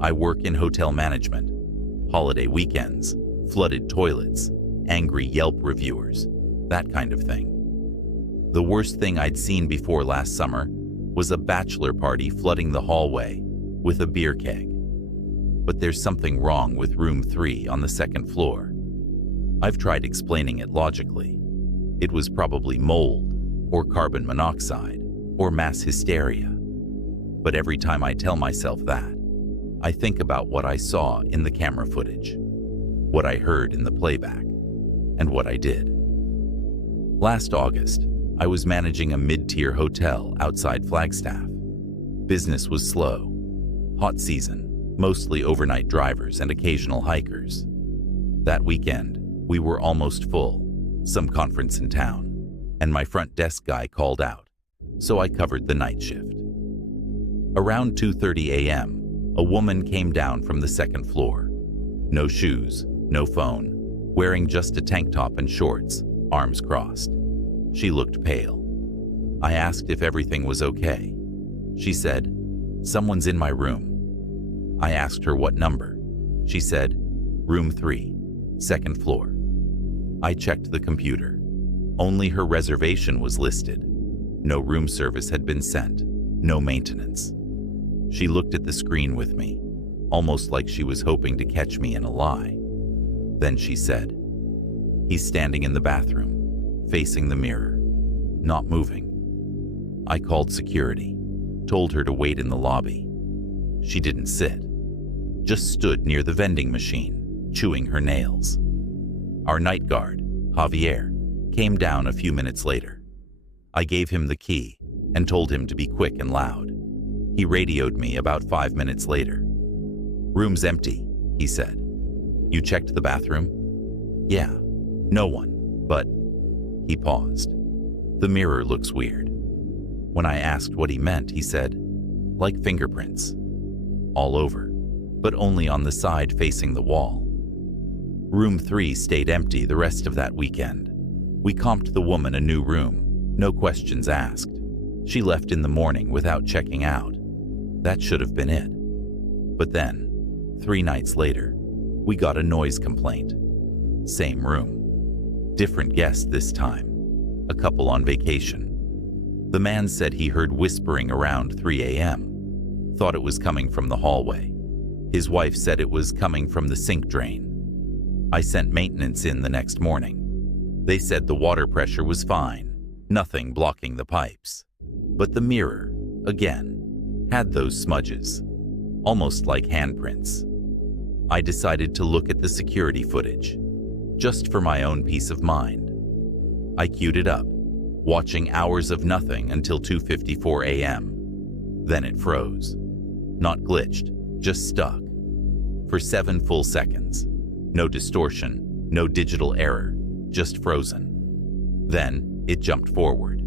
I work in hotel management. Holiday weekends, flooded toilets, angry Yelp reviewers, that kind of thing. The worst thing I'd seen before last summer was a bachelor party flooding the hallway with a beer keg. But there's something wrong with room 3 on the second floor. I've tried explaining it logically. It was probably mold, or carbon monoxide, or mass hysteria. But every time I tell myself that, I think about what I saw in the camera footage, what I heard in the playback, and what I did. Last August, I was managing a mid-tier hotel outside Flagstaff. Business was slow. Hot season, mostly overnight drivers and occasional hikers. That weekend, we were almost full, some conference in town, and my front desk guy called out, so I covered the night shift. Around 2:30 a.m., a woman came down from the second floor. No shoes, no phone, wearing just a tank top and shorts, arms crossed. She looked pale. I asked if everything was okay. She said, "Someone's in my room." I asked her what number. She said, "Room 3, second floor." I checked the computer. Only her reservation was listed. No room service had been sent, no maintenance. She looked at the screen with me, almost like she was hoping to catch me in a lie. Then she said, "He's standing in the bathroom, facing the mirror, not moving." I called security, told her to wait in the lobby. She didn't sit, just stood near the vending machine, chewing her nails. Our night guard, Javier, came down a few minutes later. I gave him the key and told him to be quick and loud. He radioed me about 5 minutes later. "Room's empty," he said. "You checked the bathroom?" "Yeah, no one, but..." He paused. "The mirror looks weird." When I asked what he meant, he said, "Like fingerprints. All over, but only on the side facing the wall." Room 3 stayed empty the rest of that weekend. We comped the woman a new room, no questions asked. She left in the morning without checking out. That should have been it. But then, 3 nights later, we got a noise complaint. Same room. Different guest this time. A couple on vacation. The man said he heard whispering around 3 a.m. Thought it was coming from the hallway. His wife said it was coming from the sink drain. I sent maintenance in the next morning. They said the water pressure was fine, nothing blocking the pipes. But the mirror, again, had those smudges, almost like handprints. I decided to look at the security footage, just for my own peace of mind. I queued it up, watching hours of nothing until 2:54 a.m. Then it froze. Not glitched, just stuck. For 7 full seconds. No distortion, no digital error, just frozen. Then it jumped forward.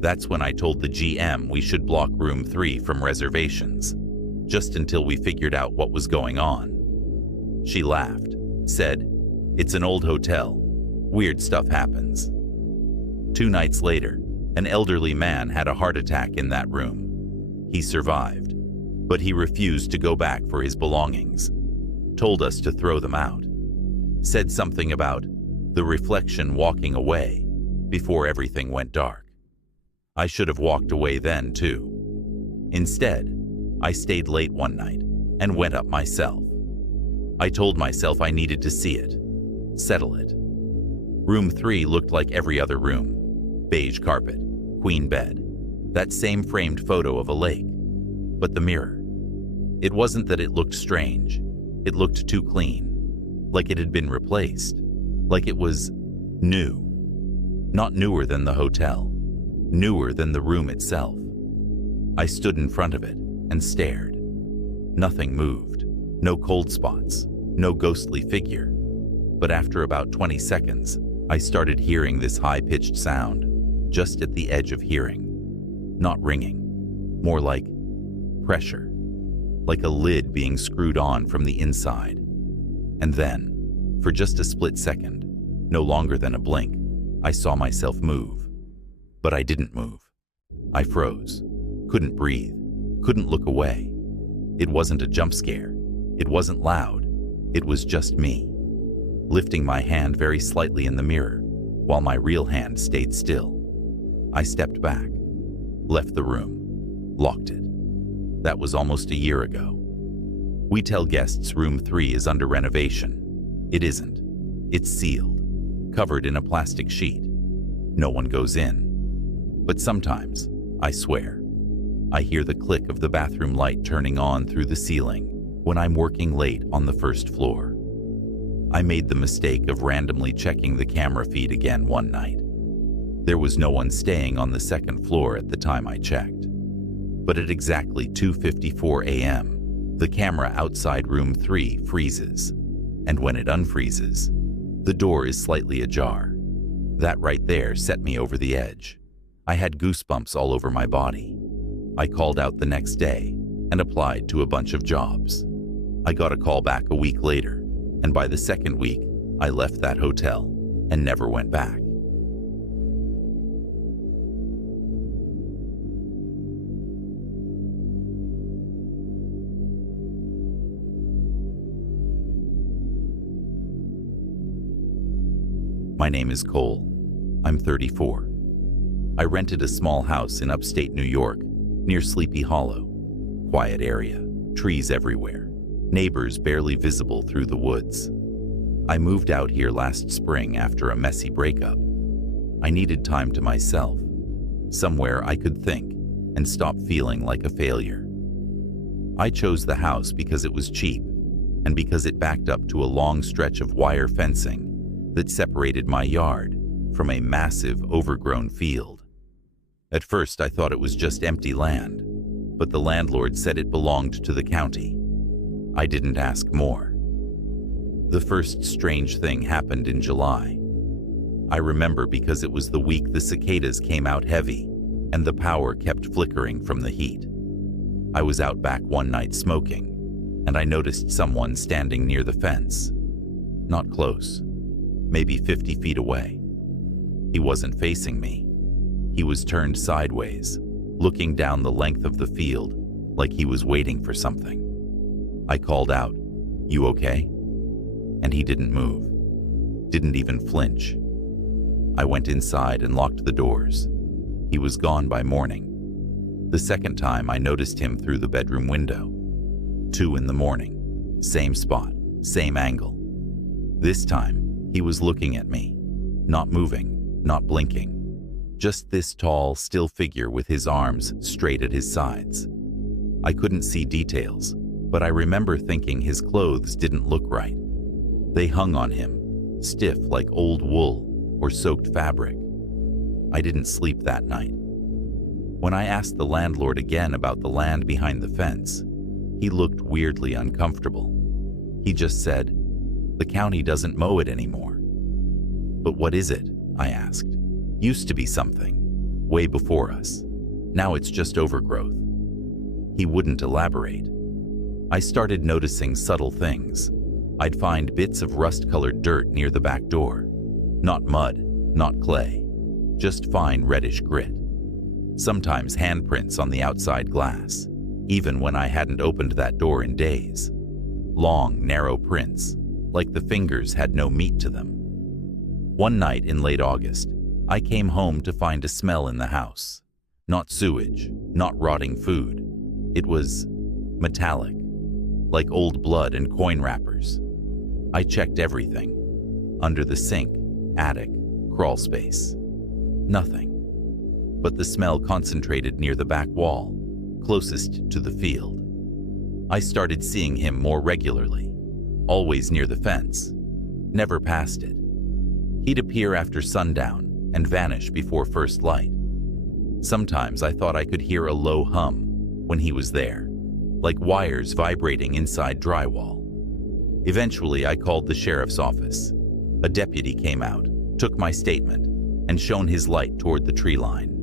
That's when I told the GM we should block room 3 from reservations, just until we figured out what was going on. She laughed, said, "It's an old hotel. Weird stuff happens." 2 nights later, an elderly man had a heart attack in that room. He survived, but he refused to go back for his belongings. Told us to throw them out. Said something about the reflection walking away before everything went dark. I should have walked away then too. Instead, I stayed late one night and went up myself. I told myself I needed to see it, settle it. Room 3 looked like every other room. Beige carpet, queen bed, that same framed photo of a lake. But the mirror. It wasn't that it looked strange. It looked too clean, like it had been replaced, like it was new. Not newer than the hotel, newer than the room itself. I stood in front of it and stared. Nothing moved, no cold spots, no ghostly figure. But after about 20 seconds, I started hearing this high-pitched sound, just at the edge of hearing. Not ringing, more like pressure, like a lid being screwed on from the inside. And then, for just a split second, no longer than a blink, I saw myself move. But I didn't move. I froze, couldn't breathe, couldn't look away. It wasn't a jump scare. It wasn't loud. It was just me, lifting my hand very slightly in the mirror, while my real hand stayed still. I stepped back, left the room, locked it. That was almost a year ago. We tell guests room 3 is under renovation. It isn't. It's sealed, covered in a plastic sheet. No one goes in. But sometimes, I swear, I hear the click of the bathroom light turning on through the ceiling when I'm working late on the first floor. I made the mistake of randomly checking the camera feed again one night. There was no one staying on the second floor at the time I checked. But at exactly 2:54 a.m., the camera outside room 3 freezes. And when it unfreezes, the door is slightly ajar. That right there set me over the edge. I had goosebumps all over my body. I called out the next day and applied to a bunch of jobs. I got a call back a week later, and by the second week, I left that hotel and never went back. My name is Cole. I'm 34. I rented a small house in upstate New York, near Sleepy Hollow. Quiet area, trees everywhere, neighbors barely visible through the woods. I moved out here last spring after a messy breakup. I needed time to myself, somewhere I could think and stop feeling like a failure. I chose the house because it was cheap and because it backed up to a long stretch of wire fencing that separated my yard from a massive, overgrown field. At first, I thought it was just empty land, but the landlord said it belonged to the county. I didn't ask more. The first strange thing happened in July. I remember because it was the week the cicadas came out heavy and the power kept flickering from the heat. I was out back one night smoking, and I noticed someone standing near the fence. Not close, maybe 50 feet away. He wasn't facing me. He was turned sideways, looking down the length of the field like he was waiting for something. I called out, "You okay?" And he didn't move, didn't even flinch. I went inside and locked the doors. He was gone by morning. The second time I noticed him through the bedroom window. 2 in the morning, same spot, same angle. This time, he was looking at me, not moving, not blinking. Just this tall, still figure with his arms straight at his sides. I couldn't see details, but I remember thinking his clothes didn't look right. They hung on him, stiff like old wool or soaked fabric. I didn't sleep that night. When I asked the landlord again about the land behind the fence, he looked weirdly uncomfortable. He just said, "The county doesn't mow it anymore." "But what is it?" I asked. "Used to be something, way before us. Now it's just overgrowth." He wouldn't elaborate. I started noticing subtle things. I'd find bits of rust-colored dirt near the back door. Not mud, not clay, just fine reddish grit. Sometimes handprints on the outside glass, even when I hadn't opened that door in days. Long, narrow prints, like the fingers had no meat to them. One night in late August, I came home to find a smell in the house. Not sewage, not rotting food. It was metallic, like old blood and coin wrappers. I checked everything. Under the sink, attic, crawl space. Nothing. But the smell concentrated near the back wall, closest to the field. I started seeing him more regularly, always near the fence, never past it. He'd appear after sundown and vanish before first light. Sometimes I thought I could hear a low hum when he was there, like wires vibrating inside drywall. Eventually, I called the sheriff's office. A deputy came out, took my statement, and shone his light toward the tree line.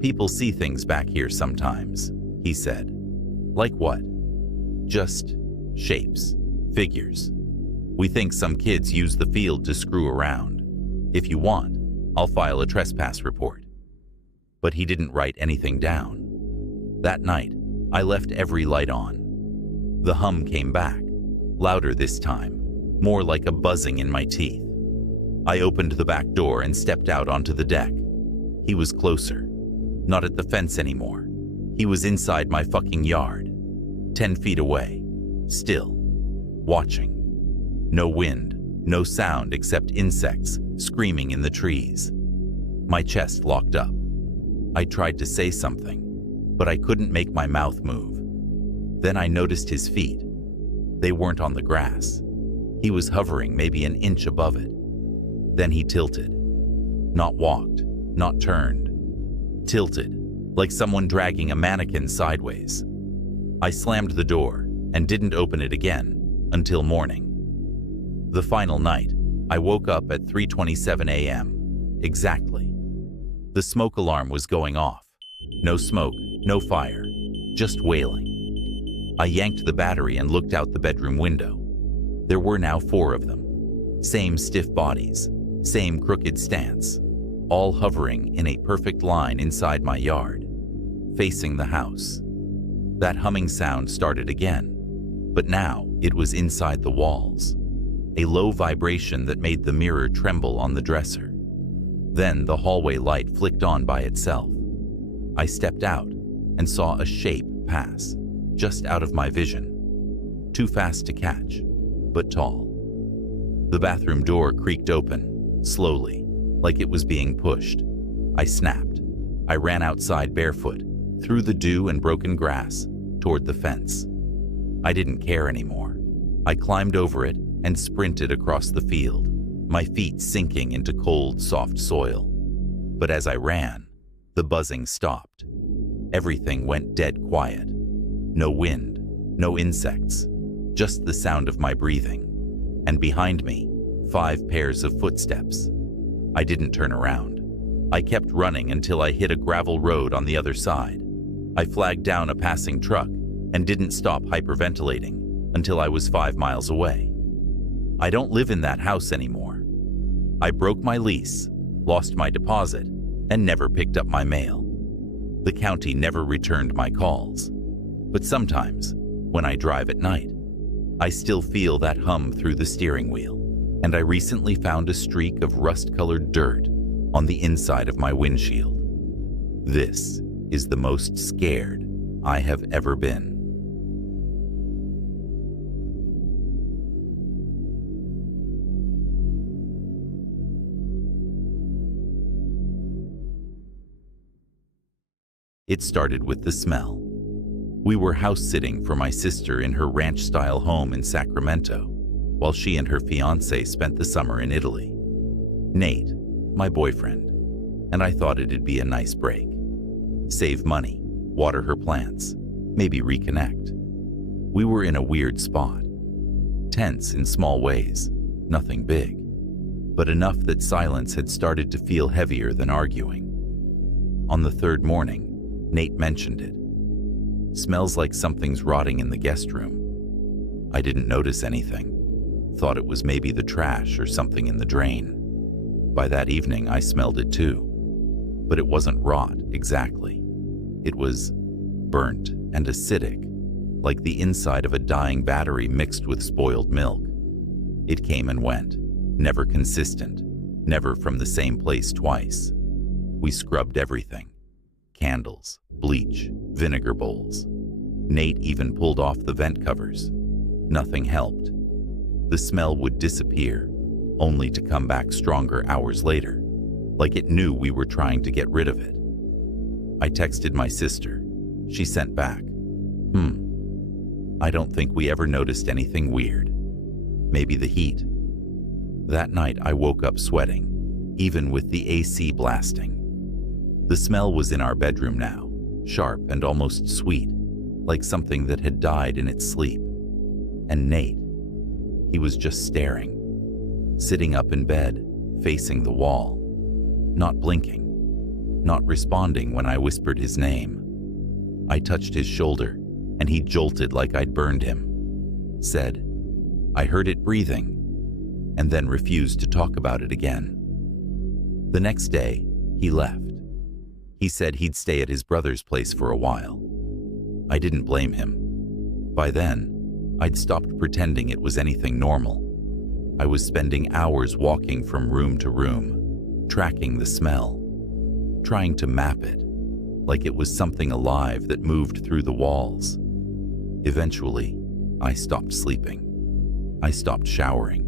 "People see things back here sometimes," he said. "Like what?" "Just shapes, figures. We think some kids use the field to screw around. If you want, I'll file a trespass report." But he didn't write anything down. That night, I left every light on, The hum came back, louder this time, more like a buzzing in my teeth. I opened the back door and stepped out onto the deck. He was closer, not at the fence anymore. He was inside my fucking yard, 10 feet away, still, watching. No wind, no sound except insects screaming in the trees. My chest locked up. I tried to say something, but I couldn't make my mouth move. Then I noticed his feet. They weren't on the grass. He was hovering maybe an inch above it. Then he tilted. Not walked, not turned. Tilted, like someone dragging a mannequin sideways. I slammed the door and didn't open it again until morning. The final night, I woke up at 3:27 a.m. exactly. The smoke alarm was going off. No smoke, no fire, just wailing. I yanked the battery and looked out the bedroom window. There were now 4 of them. Same stiff bodies, same crooked stance, all hovering in a perfect line inside my yard, facing the house. That humming sound started again, but now it was inside the walls. A low vibration that made the mirror tremble on the dresser. Then the hallway light flicked on by itself. I stepped out and saw a shape pass, just out of my vision. Too fast to catch, but tall. The bathroom door creaked open, slowly, like it was being pushed. I snapped. I ran outside barefoot, through the dew and broken grass, toward the fence. I didn't care anymore. I climbed over it and sprinted across the field, my feet sinking into cold, soft soil. But as I ran, the buzzing stopped. Everything went dead quiet. No wind, no insects, just the sound of my breathing. And behind me, 5 pairs of footsteps. I didn't turn around. I kept running until I hit a gravel road on the other side. I flagged down a passing truck and didn't stop hyperventilating until I was 5 miles away. I don't live in that house anymore. I broke my lease, lost my deposit, and never picked up my mail. The county never returned my calls. But sometimes, when I drive at night, I still feel that hum through the steering wheel, and I recently found a streak of rust-colored dirt on the inside of my windshield. This is the most scared I have ever been. It started with the smell. We were house-sitting for my sister in her ranch-style home in Sacramento, while she and her fiancé spent the summer in Italy. Nate, my boyfriend, and I thought it'd be a nice break. Save money, water her plants, maybe reconnect. We were in a weird spot. Tense in small ways, nothing big, but enough that silence had started to feel heavier than arguing. On the 3rd morning, Nate mentioned it. Smells like something's rotting in the guest room. I didn't notice anything. Thought it was maybe the trash or something in the drain. By that evening, I smelled it too. But it wasn't rot, exactly. It was burnt and acidic, like the inside of a dying battery mixed with spoiled milk. It came and went, never consistent, never from the same place twice. We scrubbed everything. Candles, bleach, vinegar bowls. Nate even pulled off the vent covers. Nothing helped. The smell would disappear, only to come back stronger hours later, like it knew we were trying to get rid of it. I texted my sister. She sent back, I don't think we ever noticed anything weird. Maybe the heat. That night I woke up sweating, even with the AC blasting. The smell was in our bedroom now, sharp and almost sweet, like something that had died in its sleep. And Nate, he was just staring, sitting up in bed, facing the wall, not blinking, not responding when I whispered his name. I touched his shoulder, and he jolted like I'd burned him. Said, I heard it breathing, and then refused to talk about it again. The next day, he left. He said he'd stay at his brother's place for a while. I didn't blame him. By then, I'd stopped pretending it was anything normal. I was spending hours walking from room to room, tracking the smell, trying to map it, like it was something alive that moved through the walls. Eventually, I stopped sleeping. I stopped showering.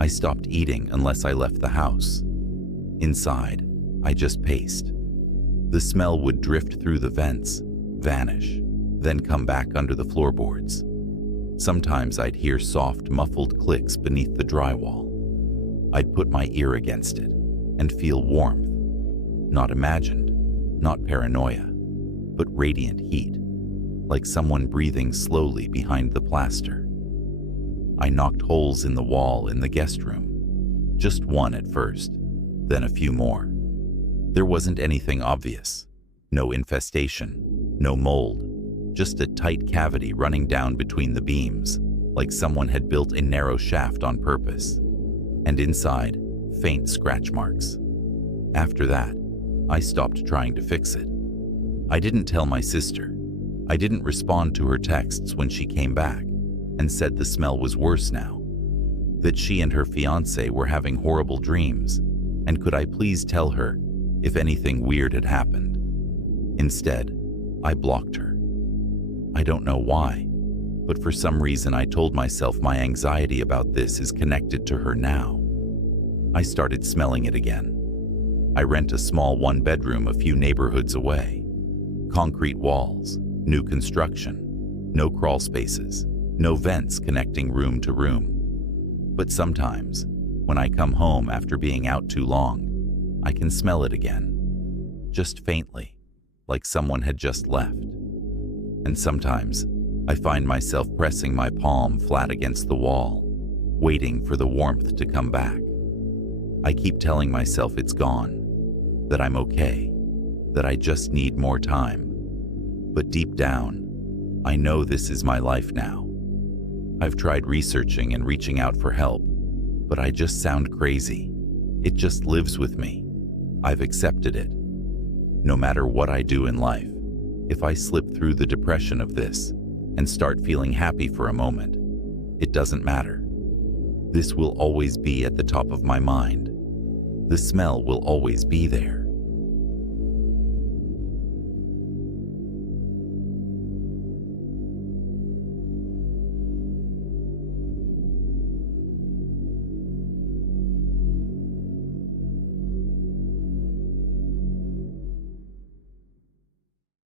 I stopped eating unless I left the house. Inside, I just paced. The smell would drift through the vents, vanish, then come back under the floorboards. Sometimes I'd hear soft, muffled clicks beneath the drywall. I'd put my ear against it and feel warmth. Not imagined, not paranoia, but radiant heat, like someone breathing slowly behind the plaster. I knocked holes in the wall in the guest room. Just one at first, then a few more. There wasn't anything obvious. No infestation, no mold, just a tight cavity running down between the beams, like someone had built a narrow shaft on purpose. And inside, faint scratch marks. After that, I stopped trying to fix it. I didn't tell my sister. I didn't respond to her texts when she came back and said the smell was worse now, that she and her fiancé were having horrible dreams, and could I please tell her if anything weird had happened. Instead, I blocked her. I don't know why, but for some reason I told myself my anxiety about this is connected to her now. I started smelling it again. I rent a small one-bedroom a few neighborhoods away. Concrete walls, new construction, no crawl spaces, no vents connecting room to room. But sometimes, when I come home after being out too long, I can smell it again, just faintly, like someone had just left. And sometimes, I find myself pressing my palm flat against the wall, waiting for the warmth to come back. I keep telling myself it's gone, that I'm okay, that I just need more time. But deep down, I know this is my life now. I've tried researching and reaching out for help, but I just sound crazy. It just lives with me. I've accepted it. No matter what I do in life, if I slip through the depression of this and start feeling happy for a moment, it doesn't matter. This will always be at the top of my mind. The smell will always be there.